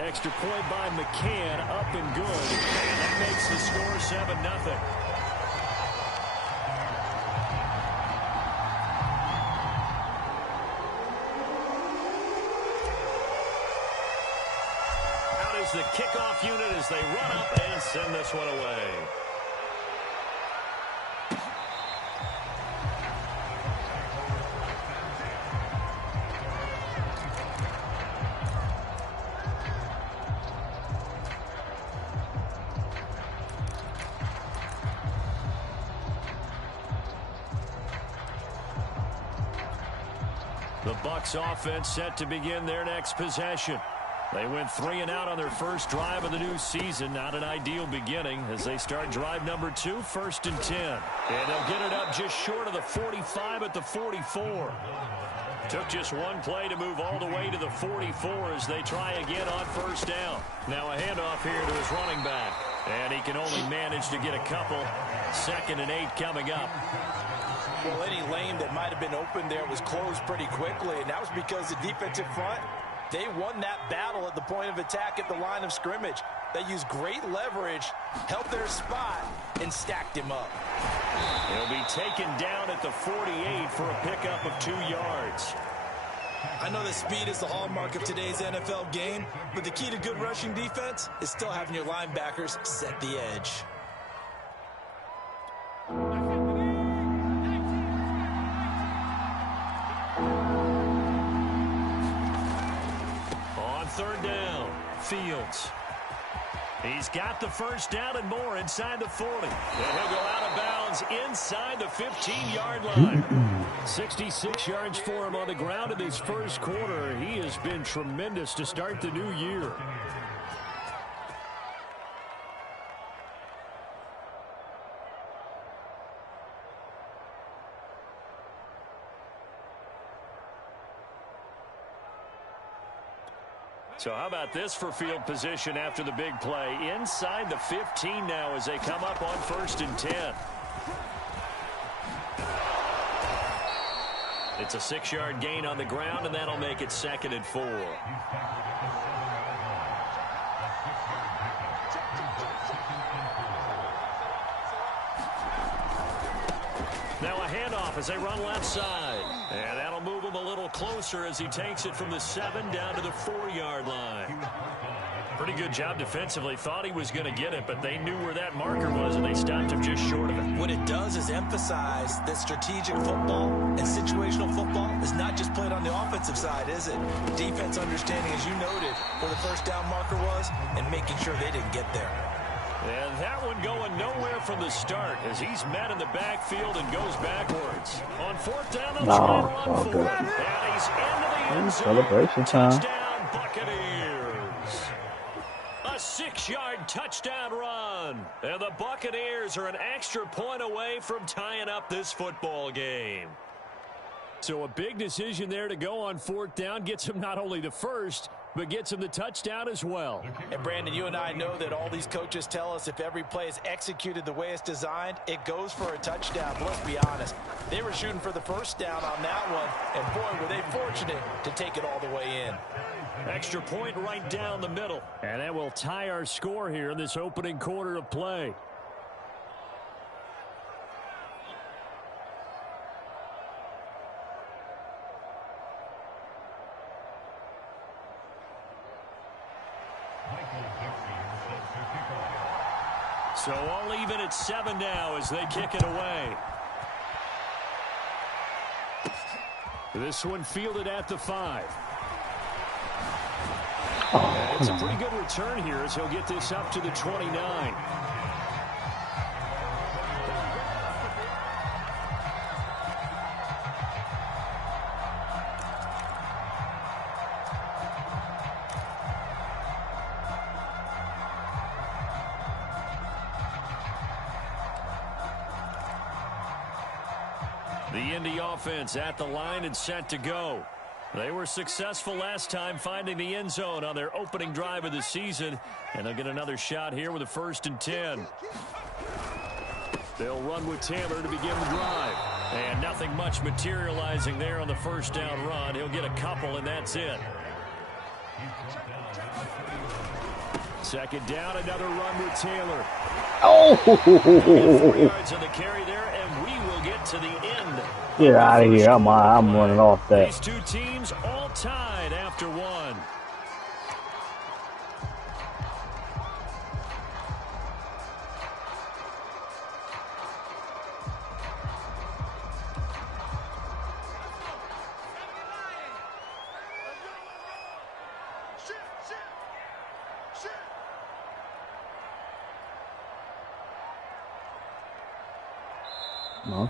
Extra point by McCann, up and good. And that makes the score 7-0. The kickoff unit as they run up and send this one away. The Bucs offense set to begin their next possession. They went 3 and out on their first drive of the new season. Not an ideal beginning as they start drive number 2, 1st and 10. And they'll get it up just short of the 45 at the 44. Took just one play to move all the way to the 44 as they try again on first down. Now a handoff here to his running back. And he can only manage to get a couple. 2nd and 8 coming up. Well, any lane that might have been open there was closed pretty quickly, and that was because the defensive front, they won that battle at the point of attack at the line of scrimmage. They used great leverage, held their spot, and stacked him up. He'll be taken down at the 48 for a pickup of 2 yards. I know that speed is the hallmark of today's NFL game, but the key to good rushing defense is still having your linebackers set the edge. On 3rd down, Fields. He's got the first down and more inside the 40. And he'll go out of bounds inside the 15-yard line. 66 yards for him on the ground in his first quarter. He has been tremendous to start the new year. So how about this for field position after the big play? Inside the 15 now as they come up on 1st and 10. It's a 6-yard gain on the ground, and that'll make it 2nd and 4. Now a handoff as they run left side. And that'll move him a little closer as he takes it from the 7 down to the 4-yard line. Pretty good job defensively. Thought he was going to get it, but they knew where that marker was, and they stopped him just short of it. What it does is emphasize that strategic football and situational football is not just played on the offensive side, is it? Defense understanding, as you noted, where the first down marker was and making sure they didn't get there. And that one going nowhere from the start as he's met in the backfield and goes backwards. On 4th down, they'll try to run for it. And he's into the end zone. Celebration time. Touchdown, Buccaneers. A 6-yard touchdown run. And the Buccaneers are an extra point away from tying up this football game. So a big decision there to go on 4th down. Gets him not only the first, but gets him the touchdown as well. And Brandon, you and I know that all these coaches tell us if every play is executed the way it's designed, it goes for a touchdown. But let's be honest, they were shooting for the first down on that one, and boy, were they fortunate to take it all the way in. Extra point right down the middle. And that will tie our score here in this opening quarter of play. So all even at 7 now as they kick it away. This one fielded at the 5. Oh, it's a pretty good return here as he'll get this up to the 29. The Indy offense at the line and set to go. They were successful last time finding the end zone on their opening drive of the season, and they'll get another shot here with a 1st and 10. They'll run with Taylor to begin the drive. And nothing much materializing there on the first down run. He'll get a couple, and that's it. Second down, another run with Taylor. Oh! 4 yards on the carry there, and we will get to the end. Get out of here. I'm running off that. These two teams all tied after one.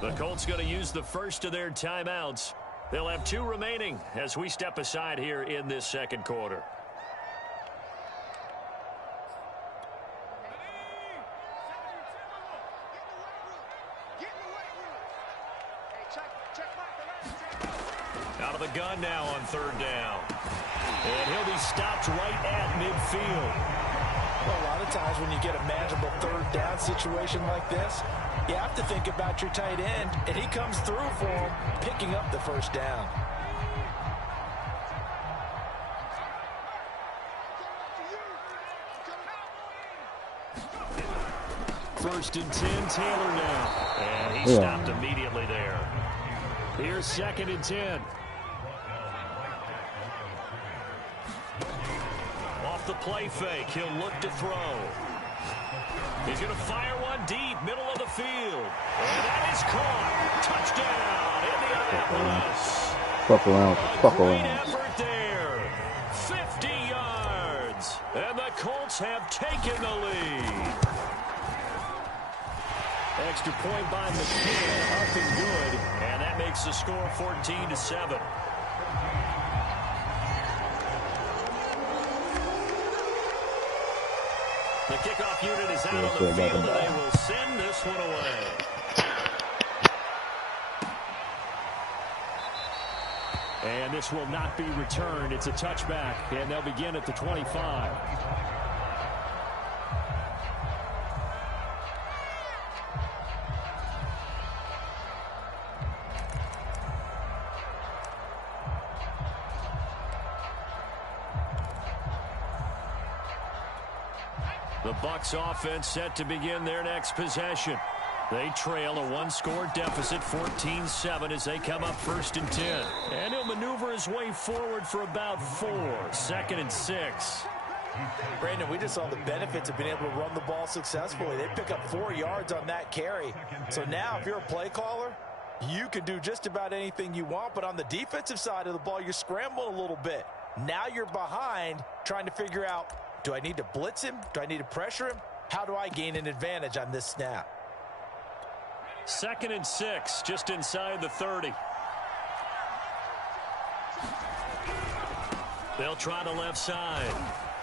The Colts going to use the first of their timeouts. They'll have 2 remaining as we step aside here in this second quarter. Out of the gun now on third down. And he'll be stopped right at midfield. Well, a lot of times when you get a manageable third down situation like this, you have to think about your tight end, and he comes through for him, picking up the first down. First and 10, Taylor now. And he stopped immediately there. Here's second and 10. Off the play fake, he'll look to throw. He's going to fire one deep, middle of the field. And that is caught. Touchdown, Indianapolis. Fuck around. Great effort there. 50 yards. And the Colts have taken the lead. Extra point by McKinnon, up and good. And that makes the score 14-7. The kickoff unit is out on the field, and they will send this one away. And this will not be returned. It's a touchback, and they'll begin at the 25. The Bucs offense set to begin their next possession. They trail a one-score deficit, 14-7, as they come up first and 10. And he'll maneuver his way forward for about 4. Second and 6. Brandon, we just saw the benefits of being able to run the ball successfully. They pick up 4 yards on that carry. So now if you're a play caller, you can do just about anything you want. But on the defensive side of the ball, you're scrambling a little bit. Now you're behind trying to figure out, do I need to blitz him? Do I need to pressure him? How do I gain an advantage on this snap? Second and 6, just inside the 30. They'll try the left side.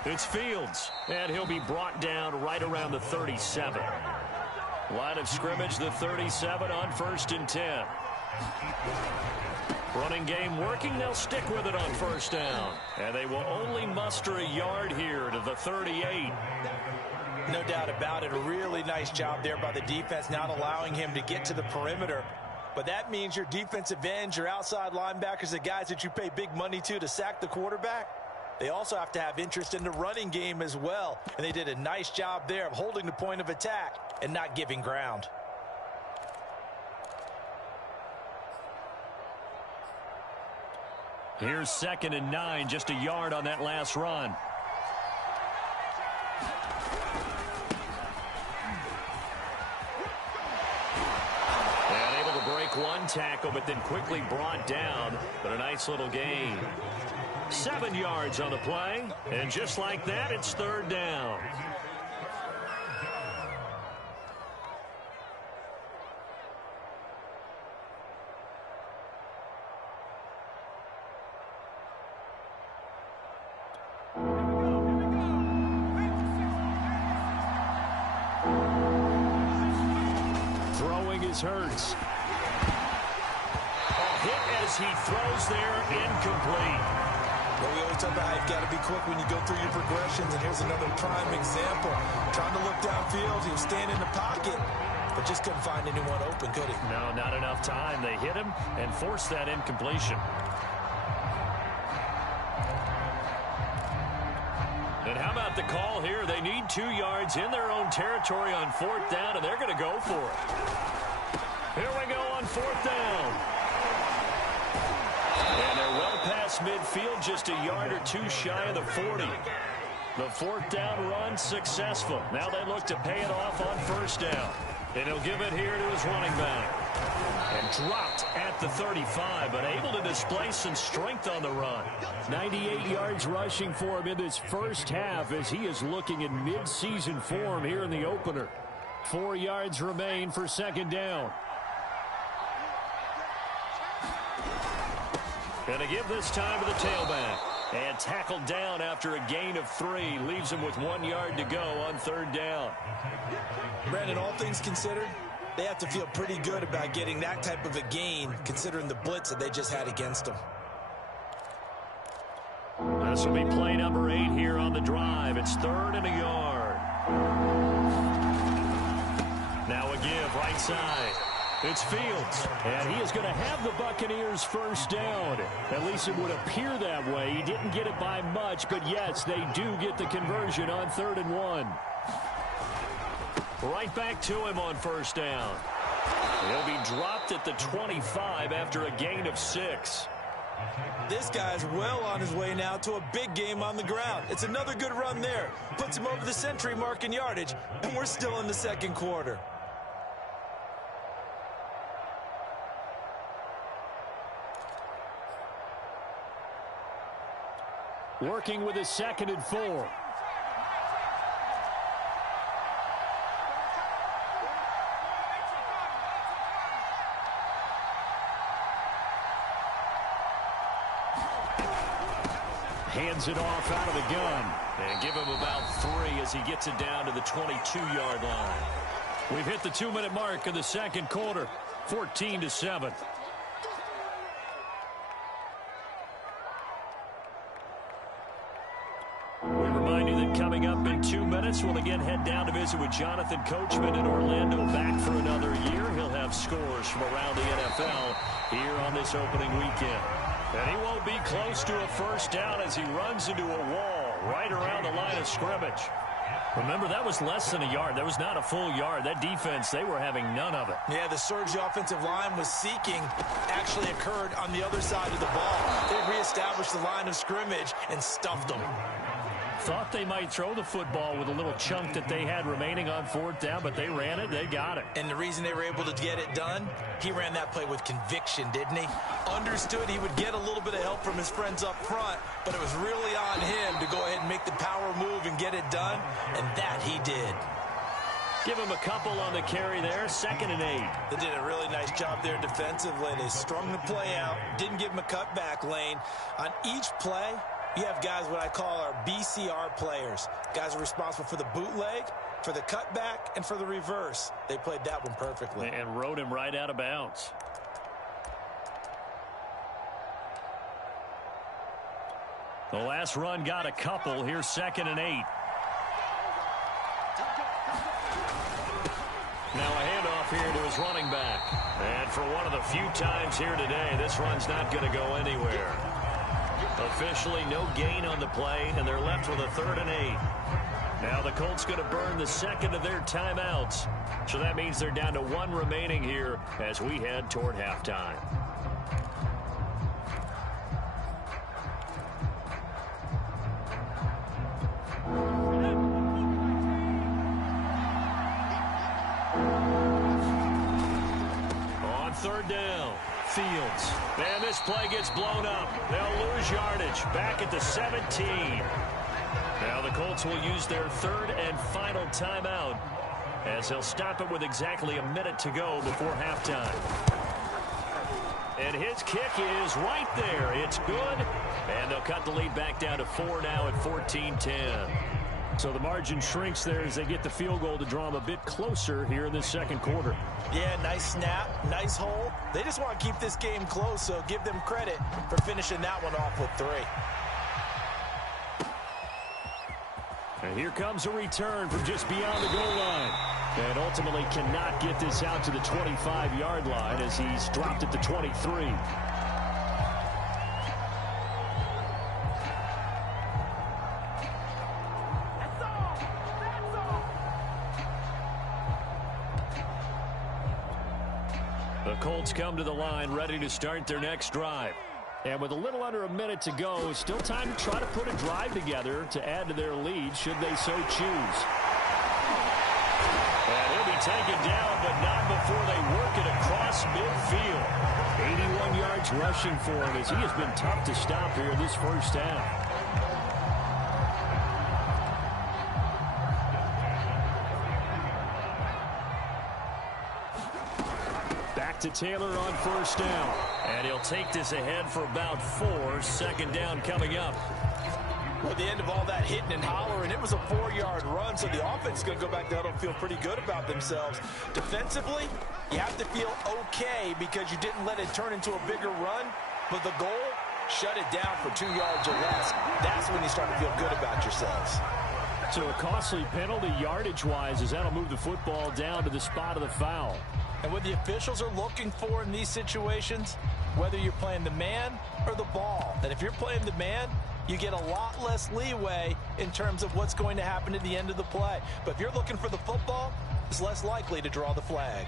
It's Fields, and he'll be brought down right around the 37. Line of scrimmage, the 37 on first and 10. Running game working, they'll stick with it on first down. And they will only muster a yard here to the 38. No doubt about it. A really nice job there by the defense, not allowing him to get to the perimeter. But that means your defensive ends, your outside linebackers, the guys that you pay big money to sack the quarterback, they also have to have interest in the running game as well. And they did a nice job there of holding the point of attack and not giving ground. Here's second and 9, just a yard on that last run. And able to break one tackle, but then quickly brought down. But a nice little gain. 7 yards on the play, and just like that, it's third down. Hurts. A hit as he throws there, incomplete. Well, we always talk about how you've got to be quick when you go through your progressions, and here's another prime example. Trying to look downfield, he was standing in the pocket, but just couldn't find anyone open, could he? No, not enough time. They hit him and forced that incompletion. And how about the call here? They need 2 yards in their own territory on 4th down, and they're going to go for it. Here we go on 4th down. And they're well past midfield, just a yard or 2 shy of the 40. The 4th down run successful. Now they look to pay it off on 1st down. And he'll give it here to his running back. And dropped at the 35, but able to display some strength on the run. 98 yards rushing for him in this first half as he is looking in mid-season form here in the opener. 4 yards remain for 2nd down. And to give this time to the tailback. And tackled down after a gain of 3. Leaves him with 1 yard to go on 3rd down. Brandon, all things considered, they have to feel pretty good about getting that type of a gain, considering the blitz that they just had against them. This will be play number 8 here on the drive. It's 3rd and a yard. Now a give, right side. It's Fields, and he is going to have the Buccaneers 1st down. At least it would appear that way. He didn't get it by much, but yes, they do get the conversion on 3rd and 1. Right back to him on 1st down. He'll be dropped at the 25 after a gain of 6. This guy's well on his way now to a big game on the ground. It's another good run there. Puts him over the century mark in yardage, and we're still in the 2nd quarter. Working with his 2nd and 4. Hands it off out of the gun. And give him about 3 as he gets it down to the 22-yard line. We've hit the 2-minute mark in the 2nd quarter. 14-7. Coming up in 2 minutes, we'll again head down to visit with Jonathan Coachman in Orlando, back for another year. He'll have scores from around the NFL here on this opening weekend. And he won't be close to a 1st down as he runs into a wall right around the line of scrimmage. Remember, that was less than a yard. That was not a full yard. That defense, they were having none of it. Yeah, the surge the offensive line was seeking actually occurred on the other side of the ball. They reestablished the line of scrimmage and stuffed them. Thought they might throw the football with a little chunk that they had remaining on 4th down, but they ran it. They got it. And the reason they were able to get it done, he ran that play with conviction, didn't he? Understood he would get a little bit of help from his friends up front, but it was really on him to go ahead and make the power move and get it done, and that he did. Give him a couple on the carry there, 2nd and 8. They did a really nice job there defensively. They strung the play out, didn't give him a cutback lane. On each play, you have guys what I call our BCR players. Guys are responsible for the bootleg, for the cutback, and for the reverse. They played that one perfectly. And rode him right out of bounds. The last run got a couple. Here's 2nd and 8. Now a handoff here to his running back. And for one of the few times here today, this run's not going to go anywhere. Officially no gain on the play, and they're left with a 3rd and 8. Now the Colts going to burn the 2nd of their timeouts. So that means they're down to 1 remaining here as we head toward halftime. On 3rd down. Fields. And this play gets blown up. They'll lose yardage. Back at the 17. Now the Colts will use their 3rd and final timeout as they'll stop it with exactly a minute to go before halftime. And his kick is right there. It's good. And they'll cut the lead back down to 4 now at 14-10. So the margin shrinks there as they get the field goal to draw them a bit closer here in this 2nd quarter. Yeah, nice snap, nice hole. They just want to keep this game close, so give them credit for finishing that one off with 3. And here comes a return from just beyond the goal line. And ultimately cannot get this out to the 25-yard line as he's dropped at the 23. Colts come to the line, ready to start their next drive. And with a little under a minute to go, still time to try to put a drive together to add to their lead, should they so choose. And he'll be taken down, but not before they work it across midfield. 81 yards rushing for him, as he has been tough to stop here this first half. To Taylor on first down. And he'll take this ahead for about 4. Second down coming up. Well, at the end of all that hitting and hollering, it was a 4-yard run, so the offense is going to go back down and feel pretty good about themselves. Defensively, you have to feel okay because you didn't let it turn into a bigger run, but the goal, shut it down for 2 yards or less. That's when you start to feel good about yourselves. So a costly penalty yardage-wise, as that'll move the football down to the spot of the foul. And what the officials are looking for in these situations, whether you're playing the man or the ball. And if you're playing the man, you get a lot less leeway in terms of what's going to happen at the end of the play. But if you're looking for the football, it's less likely to draw the flag.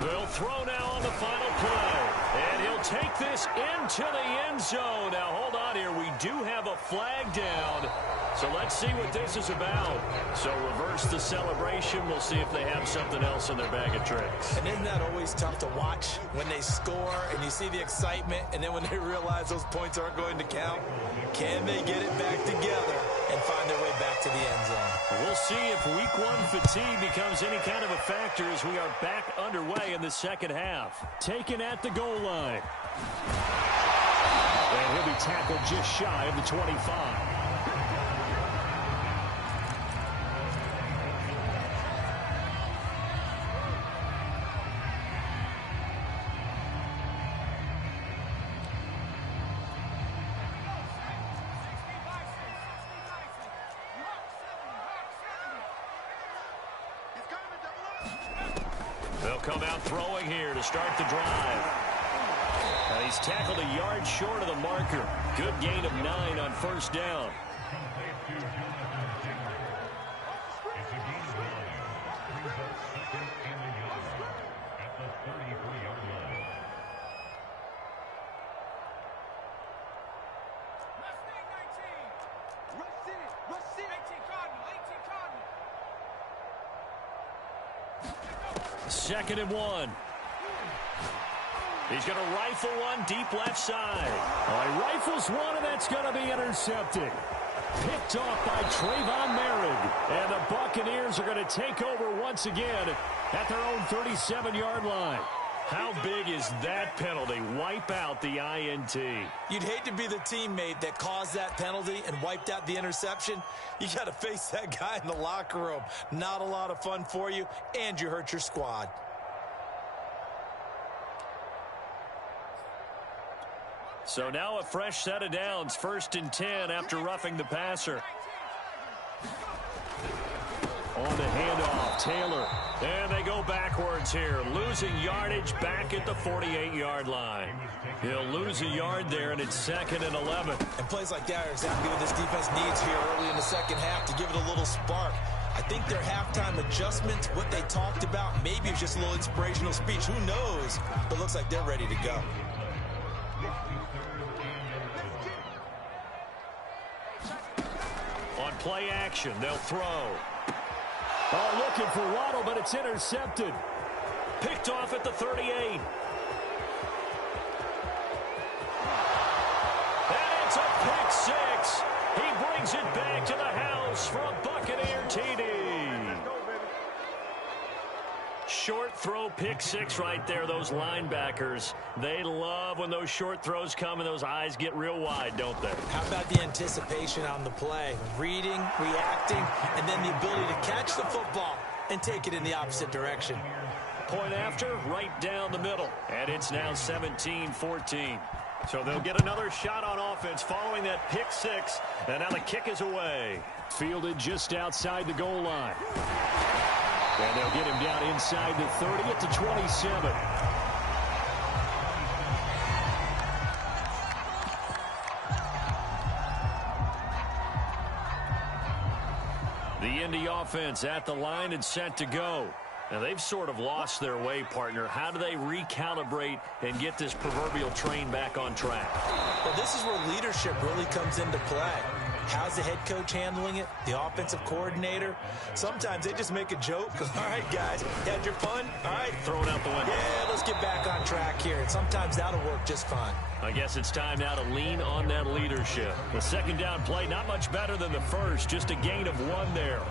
They'll throw now on the final play. And he'll take this into the end zone. Now, hold on here. We do have a flag down. So let's see what this is about. So reverse the celebration. We'll see if they have something else in their bag of tricks. And isn't that always tough to watch when they score and you see the excitement, and then when they realize those points aren't going to count? Can they get it back together and find their way back to the end zone? We'll see if week 1 fatigue becomes any kind of a factor as we are back underway in the second half. Taken at the goal line. And he'll be tackled just shy of the 25. They'll come out throwing here to start the drive. And he's tackled a yard short of the marker. Good gain of 9 on first down. Second and 1. He's going to rifle one deep left side. He rifles one, and that's going to be intercepted. Picked off by Trayvon Merritt. And the Buccaneers are going to take over once again at their own 37-yard line. How big is that penalty? Wipe out the INT. You'd hate to be the teammate that caused that penalty and wiped out the interception. You got to face that guy in the locker room. Not a lot of fun for you, and you hurt your squad. So now a fresh set of downs. 1st and 10 after roughing the passer. On the handoff, Taylor. And they go backwards here. Losing yardage back at the 48-yard line. He'll lose a yard there, and it's 2nd and 11. And plays like that are exactly what this defense needs here early in the second half to give it a little spark. I think their halftime adjustments, what they talked about, maybe it's just a little inspirational speech. Who knows? But it looks like they're ready to go. On play action, they'll throw. Oh, looking for Waddle, but it's intercepted. Picked off at the 38. And it's a pick 6. He brings it back to the house for a Buccaneer TD. Short throw, pick 6 right there. Those linebackers, they love when those short throws come and those eyes get real wide, don't they? How about the anticipation on the play? Reading, reacting, and then the ability to catch the football and take it in the opposite direction. Point after, right down the middle. And it's now 17-14. So they'll get another shot on offense following that pick 6. And now the kick is away. Fielded just outside the goal line. And they'll get him down inside the 30 at the 27. offense at the line and set to go. Now, they've sort of lost their way, partner. How do they recalibrate and get this proverbial train back on track? Well, this is where leadership really comes into play. How's the head coach handling it? The offensive coordinator? Sometimes they just make a joke. All right, guys, had your fun? All right. Throw it out the window. Yeah, let's get back on track here. And sometimes that'll work just fine. I guess it's time now to lean on that leadership. The second down play, not much better than the first. Just a gain of 1 there.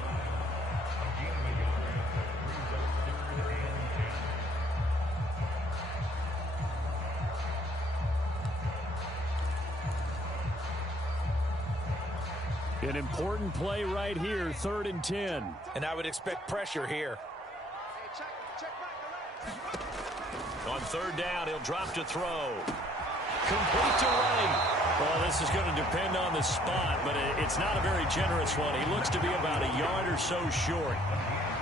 An important play right here, 3rd and 10. And I would expect pressure here. On 3rd down, he'll drop to throw. Complete to right. Well, this is going to depend on the spot, but it's not a very generous one. He looks to be about a yard or so short.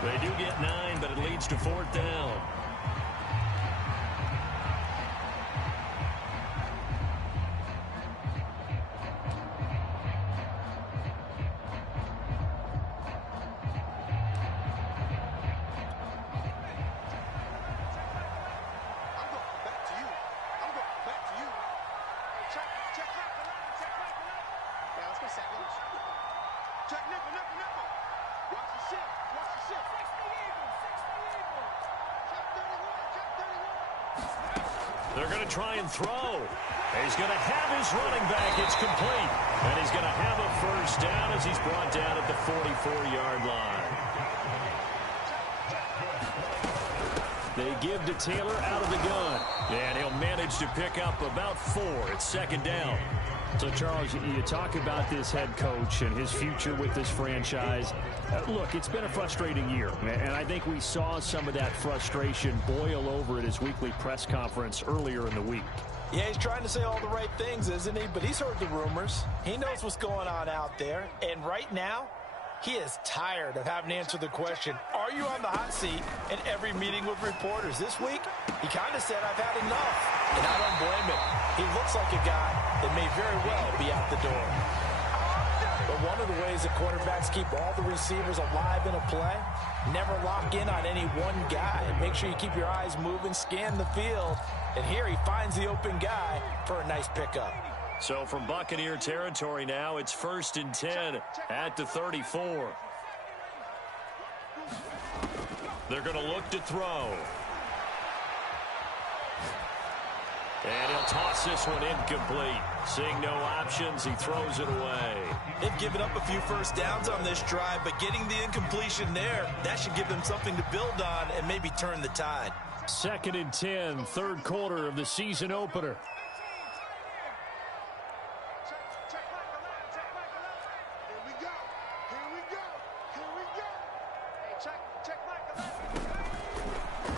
They do get 9, but it leads to 4th down. They're going to try and throw. He's going to have his running back. It's complete. And he's going to have a 1st down as he's brought down at the 44-yard line. They give to Taylor out of the gun. And he'll manage to pick up about 4. It's 2nd down. So, Charles, you talk about this head coach and his future with this franchise. Look, it's been a frustrating year, and I think we saw some of that frustration boil over at his weekly press conference earlier in the week. Yeah, he's trying to say all the right things, isn't he? But he's heard the rumors. He knows what's going on out there. And right now, he is tired of having to answer the question, are you on the hot seat in every meeting with reporters? This week, he kind of said, I've had enough. And I don't blame him. He looks like a guy that may very well be out the door. But one of the ways that quarterbacks keep all the receivers alive in a play, never lock in on any one guy. And make sure you keep your eyes moving, scan the field. And here he finds the open guy for a nice pickup. So from Buccaneer territory now, it's 1st and 10 at the 34. They're going to look to throw. And he'll toss this one incomplete. Seeing no options, he throws it away. They've given up a few 1st downs on this drive, but getting the incompletion there, that should give them something to build on and maybe turn the tide. 2nd and 10, 3rd quarter of the season opener.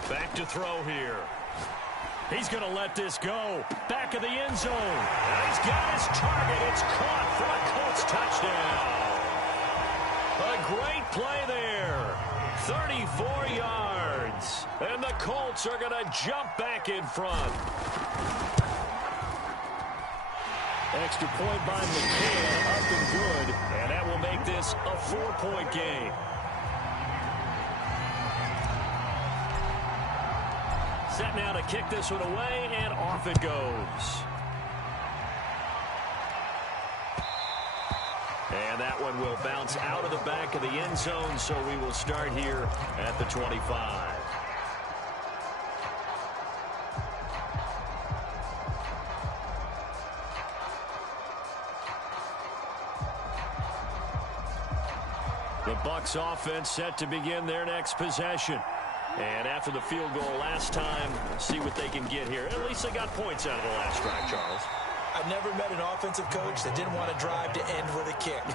Back to throw here. He's going to let this go. Back of the end zone. And he's got his target. It's caught for a Colts touchdown. A great play there. 34 yards. And the Colts are going to jump back in front. Extra point by Nikah, up and good. And that will make this a 4-point game. Set now to kick this one away, and off it goes. And that one will bounce out of the back of the end zone, so we will start here at the 25. The Bucs offense set to begin their next possession. And after the field goal last time, see what they can get here. At least they got points out of the last drive, Charles. I've never met an offensive coach that didn't want to drive to end with a kick.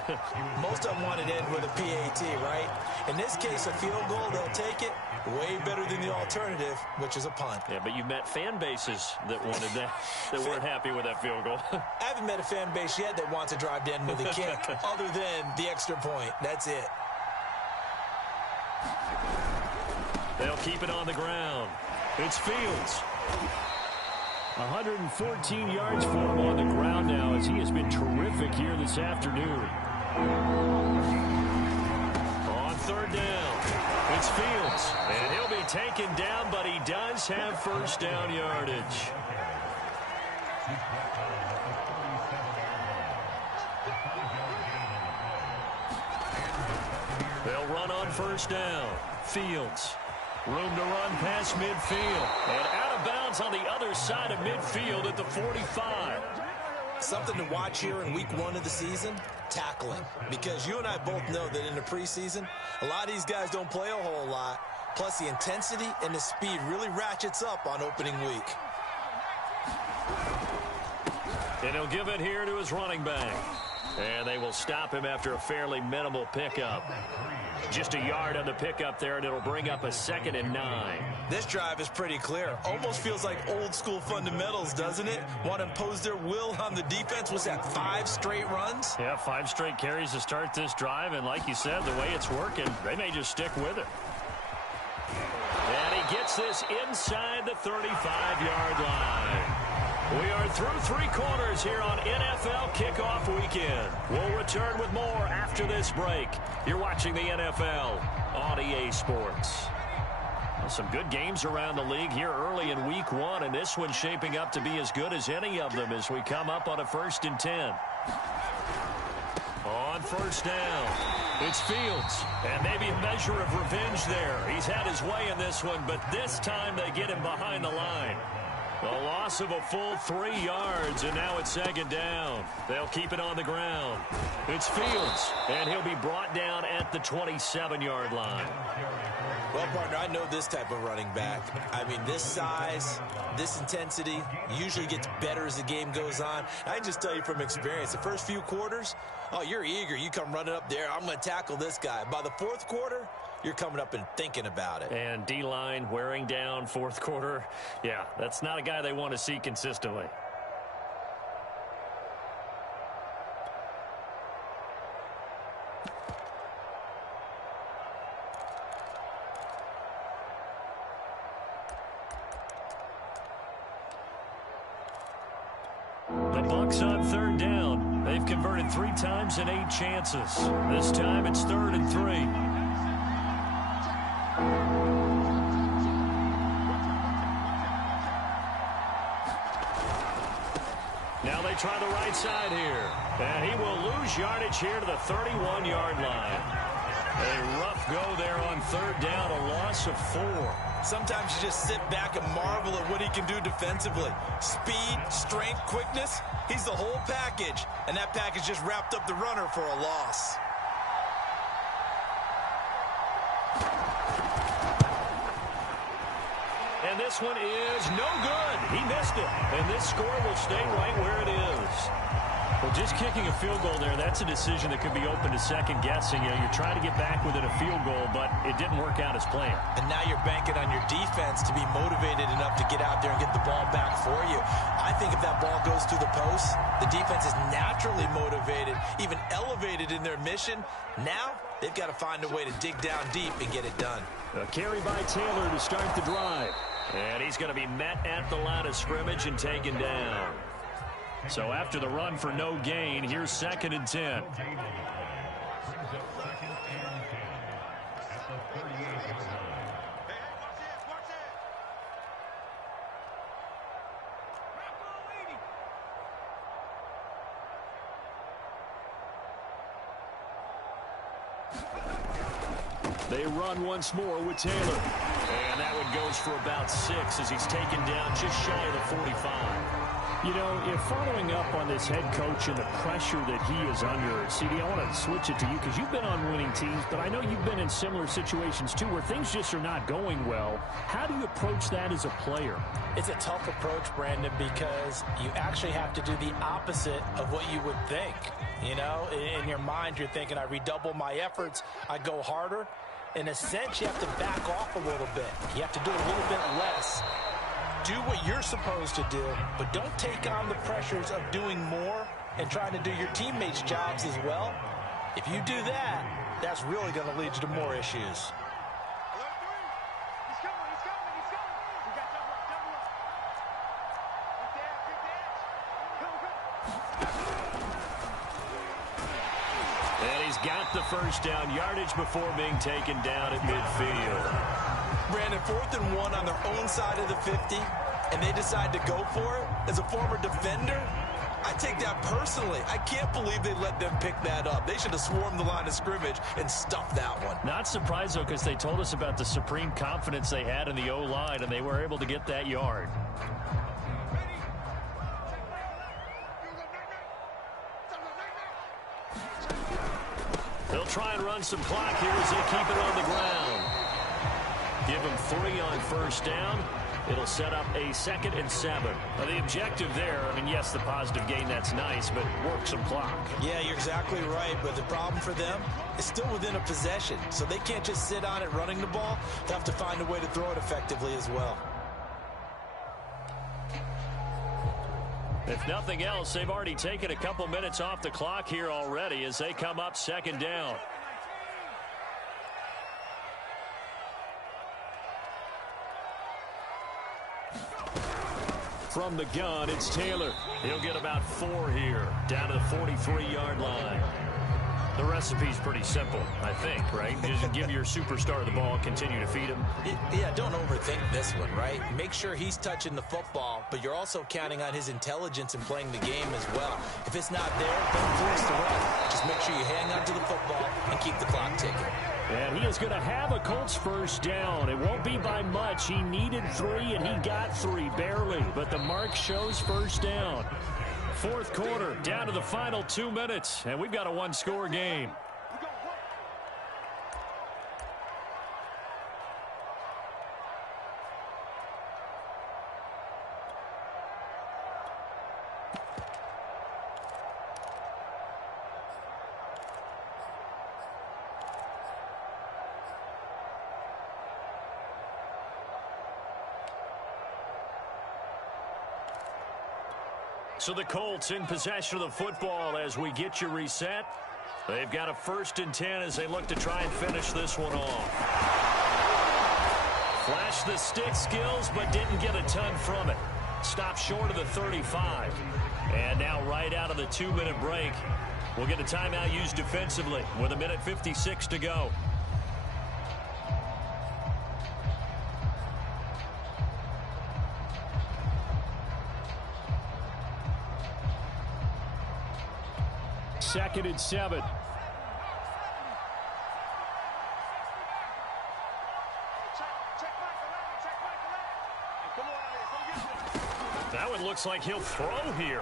Most of them wanted to end with a PAT, right? In this case, a field goal, they'll take it. Way better than the alternative, which is a punt. Yeah, but you met fan bases that wanted that, that weren't happy with that field goal. I haven't met a fan base yet that wants to drive to end with a kick, other than the extra point. That's it. They'll keep it on the ground. It's Fields. 114 yards for him on the ground now as he has been terrific here this afternoon. On 3rd It's Fields, and he'll be taken down, but he does have first down yardage. They'll run on first down. Fields. Room to run past midfield. And out of bounds on the other side of midfield at the 45. Something to watch here in week 1 of the season, tackling. Because you and I both know that in the preseason, a lot of these guys don't play a whole lot. Plus, the intensity and the speed really ratchets up on opening week. And he'll give it here to his running back. And they will stop him after a fairly minimal pickup. Just a yard on the pickup there, and it'll bring up a 2nd and 9. This drive is pretty clear. Almost feels like old school fundamentals, doesn't it? Want to impose their will on the defense. Was that 5 straight runs? Yeah, 5 straight carries to start this drive, and like you said, the way it's working, they may just stick with it. And he gets this inside the 35-yard line. We are through 3 quarters here on NFL Kickoff Weekend. We'll return with more after this break. You're watching the NFL on EA Sports. Well, some good games around the league here early in week 1, and this one's shaping up to be as good as any of them as we come up on a 1st and 10. On first down, it's Fields, and maybe a measure of revenge there. He's had his way in this one, but this time they get him behind the line. A loss of a full 3 yards, and now it's 2nd down. They'll keep it on the ground. It's Fields, and he'll be brought down at the 27-yard line. Well, partner, I know this type of running back. I mean, this size, this intensity usually gets better as the game goes on. I can just tell you from experience, the first few quarters, oh, you're eager. You come running up there. I'm going to tackle this guy. By the 4th quarter, you're coming up and thinking about it. And D-line wearing down 4th quarter. Yeah, that's not a guy they want to see consistently. The Bucs on 3rd down. They've converted 3 times in 8 chances. This time it's 3rd and 3. Now they try the right side here. And he will lose yardage here to the 31-yard line. A rough go there on 3rd down, a loss of 4. Sometimes you just sit back and marvel at what he can do defensively. Speed, strength, quickness, he's the whole package. And that package just wrapped up the runner for a loss. And this one is no good. He missed it. And this score will stay right where it is. Well, just kicking a field goal there, that's a decision that could be open to second guessing. You know, you're trying to get back within a field goal, but it didn't work out as planned. And now you're banking on your defense to be motivated enough to get out there and get the ball back for you. I think if that ball goes through the post, the defense is naturally motivated, even elevated in their mission. Now they've got to find a way to dig down deep and get it done. A carry by Taylor to start the drive. And he's going to be met at the line of scrimmage and taken down. So after the run for no gain, here's 2nd and 10. They run once more with Taylor. And that one goes for about 6 as he's taken down just shy of the 45. You know, if following up on this head coach and the pressure that he is under, CD, I want to switch it to you because you've been on winning teams, but I know you've been in similar situations too where things just are not going well. How do you approach that as a player? It's a tough approach, Brandon, because you actually have to do the opposite of what you would think. You know, in your mind, you're thinking, I redouble my efforts, I go harder. In a sense, you have to back off a little bit. You have to do a little bit less. Do what you're supposed to do, but don't take on the pressures of doing more and trying to do your teammates' jobs as well. If you do that, that's really going to lead you to more issues. got the first down yardage before being taken down at midfield. Brandon, 4th and 1 on their own side of the 50, and they decide to go for it. As a former defender, I take that personally. I can't believe they let them pick that up. They should have swarmed the line of scrimmage and stuffed that one. Not surprised, though, because they told us about the supreme confidence they had in the O-line, and they were able to get that yard. They'll try and run some clock here as they keep it on the ground. Give them 3 on first down. It'll set up a 2nd and 7. Now, the objective there, I mean, yes, the positive gain, that's nice, but work some clock. Yeah, you're exactly right, but the problem for them is still within a possession, so they can't just sit on it running the ball. They'll have to find a way to throw it effectively as well. If nothing else, they've already taken a couple minutes off the clock here already as they come up 2nd down. From the gun, it's Taylor. He'll get about 4 here, down to the 43-yard line. The recipe's pretty simple, I think, right? Just give your superstar the ball, continue to feed him. Yeah, don't overthink this one, right? Make sure he's touching the football, but you're also counting on his intelligence in playing the game as well. If it's not there, don't force the run. Just make sure you hang on to the football and keep the clock ticking. And he is going to have a Colts first down. It won't be by much. He needed 3, and he got 3, barely. But the mark shows first down. 4th quarter, down to the final 2 minutes, and we've got a 1-score game. So the Colts in possession of the football as we get you reset. They've got a 1st and 10 as they look to try and finish this one off. Flashed the stick skills, but didn't get a ton from it. Stopped short of the 35. And now right out of the 2-minute break, we'll get a timeout used defensively with 1:56 to go. Second and 7. That one looks like he'll throw here.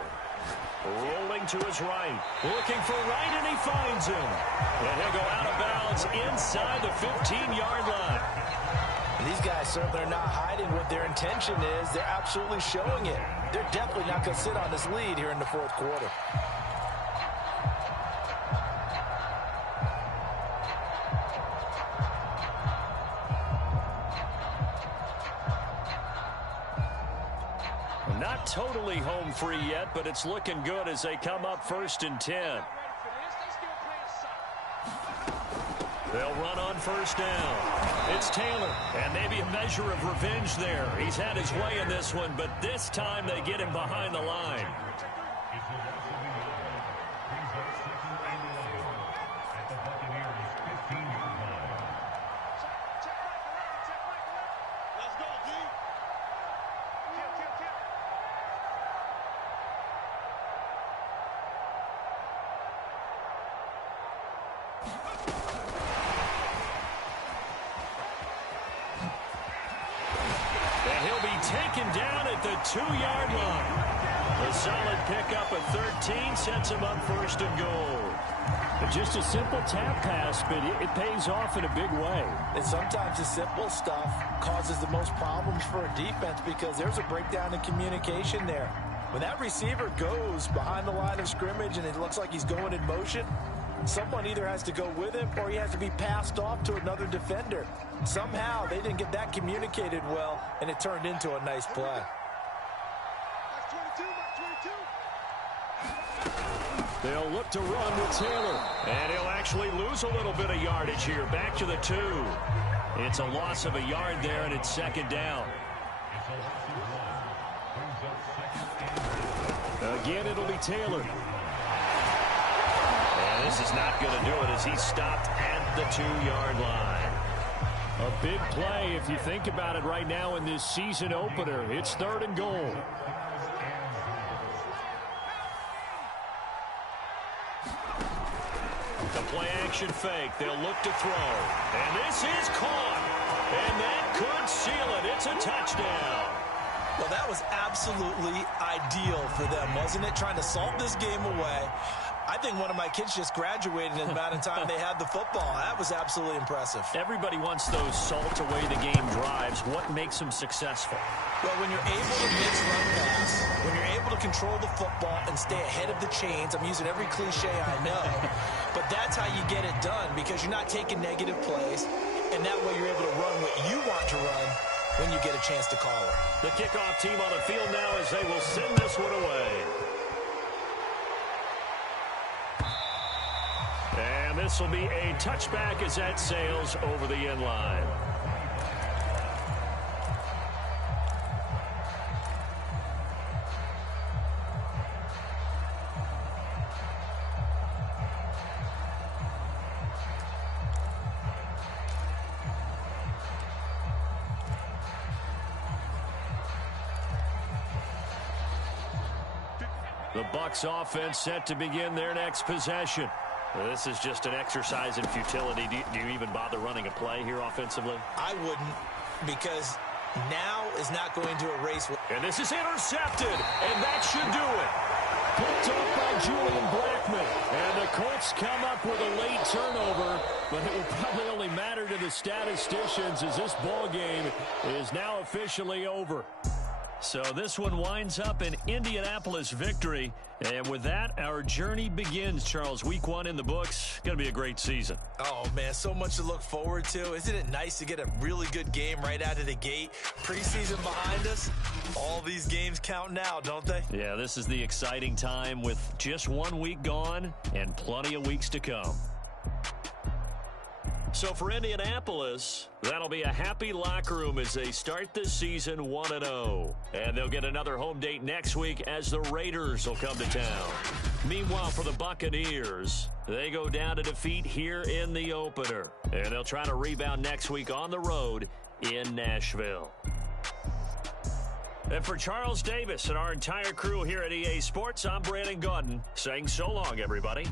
Rolling to his right. Looking for right, and he finds him. And he'll go out of bounds inside the 15-yard line. And these guys certainly are not hiding what their intention is. They're absolutely showing it. They're definitely not going to sit on this lead here in the 4th quarter. Not totally home free yet, but it's looking good as they come up 1st and 10. They'll run on first down. It's Taylor, and maybe a measure of revenge there. He's had his way in this one, but this time they get him behind the line. Taken down at the 2-yard line. A solid pickup of 13 sets him up 1st and goal. Just a simple tap pass, but it pays off in a big way. And sometimes the simple stuff causes the most problems for a defense because there's a breakdown in communication there. When that receiver goes behind the line of scrimmage and it looks like he's going in motion, someone either has to go with him or he has to be passed off to another defender. Somehow they didn't get that communicated well, and it turned into a nice play. They'll look to run with Taylor, and he'll actually lose a little bit of yardage here. Back to the 2. It's a loss of a yard there, and it's 2nd down. Again, it'll be Taylor. And this is not going to do it as he stopped at the 2-yard line. A big play if you think about it right now in this season opener. It's 3rd and goal. The play action fake. They'll look to throw. And this is caught. And that could seal it. It's a touchdown. Well, that was absolutely ideal for them, wasn't it? Trying to salt this game away. I think one of my kids just graduated in the amount of time they had the football. That was absolutely impressive. Everybody wants those salt away the game drives. What makes them successful? Well, when you're able to mix run pass, when you're able to control the football and stay ahead of the chains, I'm using every cliche I know, but that's how you get it done because you're not taking negative plays, and that way you're able to run what you want to run when you get a chance to call it. The kickoff team on the field now as they will send this one away. And this will be a touchback as that sails over the end line. The Bucs offense set to begin their next possession. This is just an exercise in futility. Do you even bother running a play here offensively? I wouldn't, because now is not going to erase. And this is intercepted, and that should do it. Picked off by Julian Blackman. And the Colts come up with a late turnover, but it will probably only matter to the statisticians as this ball game is now officially over. So this one winds up an Indianapolis victory. And with that, our journey begins, Charles. Week 1 in the books. Going to be a great season. Oh, man, so much to look forward to. Isn't it nice to get a really good game right out of the gate? Preseason behind us. All these games count now, don't they? Yeah, this is the exciting time with just 1 week gone and plenty of weeks to come. So for Indianapolis, that'll be a happy locker room as they start this season 1-0. And they'll get another home date next week as the Raiders will come to town. Meanwhile, for the Buccaneers, they go down to defeat here in the opener. And they'll try to rebound next week on the road in Nashville. And for Charles Davis and our entire crew here at EA Sports, I'm Brandon Gaudin saying so long, everybody.